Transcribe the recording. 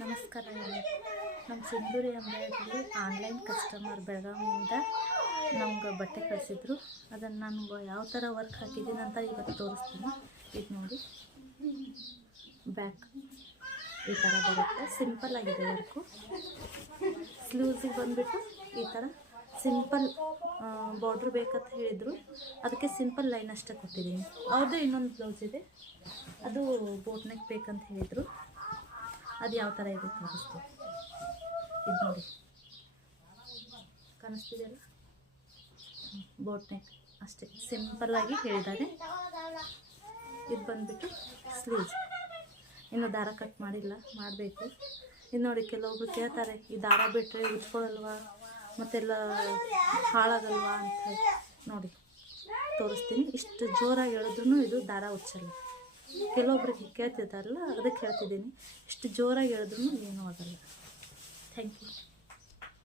ನಮಸ್ಕಾರ ಎಲ್ಲ. ನಮ್ಮ ಸಿಂಧೂರಿ ಅಂಗಡಿಯಲ್ಲಿ ಆನ್ಲೈನ್ ಕಸ್ಟಮರ್ ಬೆಳಗಾವಿಯಿಂದ ನಮ್ಗೆ ಬಟ್ಟೆ ಕಳಿಸಿದ್ರು. ಅದನ್ನು ನಾನು ಯಾವ ಥರ ವರ್ಕ್ ಹಾಕಿದ್ದೀನಿ ಅಂತ ಇವತ್ತು ತೋರಿಸ್ತೀನಿ. ಇದು ನೋಡಿ, ಬ್ಯಾಕ್ ಈ ಥರ ಬರುತ್ತೆ. ಸಿಂಪಲ್ ಆಗಿದೆ ವರ್ಕು. ಸ್ಲೀವ್ಸಿಗೆ ಬಂದುಬಿಟ್ಟು ಈ ಥರ ಸಿಂಪಲ್ ಬಾರ್ಡ್ರ್ ಬೇಕಂತ ಹೇಳಿದರು. ಅದಕ್ಕೆ ಸಿಂಪಲ್ ಲೈನ್ ಅಷ್ಟೇ ಕೊಟ್ಟಿದ್ದೀನಿ. ಅವ್ರದ್ದು ಇನ್ನೊಂದು ಬ್ಲೌಸ್ ಇದೆ, ಅದು ಬೋಟ್ ನೆಕ್ ಬೇಕಂತ ಹೇಳಿದರು. ಅದು ಯಾವ ಥರ ಇದೆ ತೋರಿಸ್ತೀನಿ. ಇದು ನೋಡಿ, ಕಾಣಿಸ್ತಿದೆಯಲ್ಲ, ಬೋಟ್ ನೆಕ್ ಅಷ್ಟೇ ಸಿಂಪಲ್ಲಾಗಿ ಹೇಳಿದ್ದಾರೆ. ಇದು ಬಂದುಬಿಟ್ಟು ಸ್ಲೀವ್ಸ್. ಇನ್ನು ದಾರ ಕಟ್ ಮಾಡಿಲ್ಲ, ಮಾಡಬೇಕು. ಇದು ನೋಡಿ, ಕೆಲವೊಬ್ರು ಕೇಳ್ತಾರೆ, ಈ ದಾರ ಬಿಟ್ಟರೆ ಉಜ್ಕೊಳ್ಳಲ್ವಾ ಮತ್ತೆಲ್ಲ ಹಾಳಾಗಲ್ವಾ ಅಂತ. ನೋಡಿ ತೋರಿಸ್ತೀನಿ. ಇಷ್ಟು ಜೋರಾಗಿ ಹೇಳಿದ್ರೂ ಇದು ದಾರ ಉಚ್ಚಲ್ಲ. ಕೆಲವೊಬ್ರಿಗೆ ಕೇಳ್ತಿದ್ದಾರಲ್ಲ, ಅದಕ್ಕೆ ಹೇಳ್ತಿದ್ದೀನಿ. ಇಷ್ಟು ಜೋರಾಗಿ ಹೇಳಿದ್ರೂ ಏನೂ ಆಗಲ್ಲ. Thank you.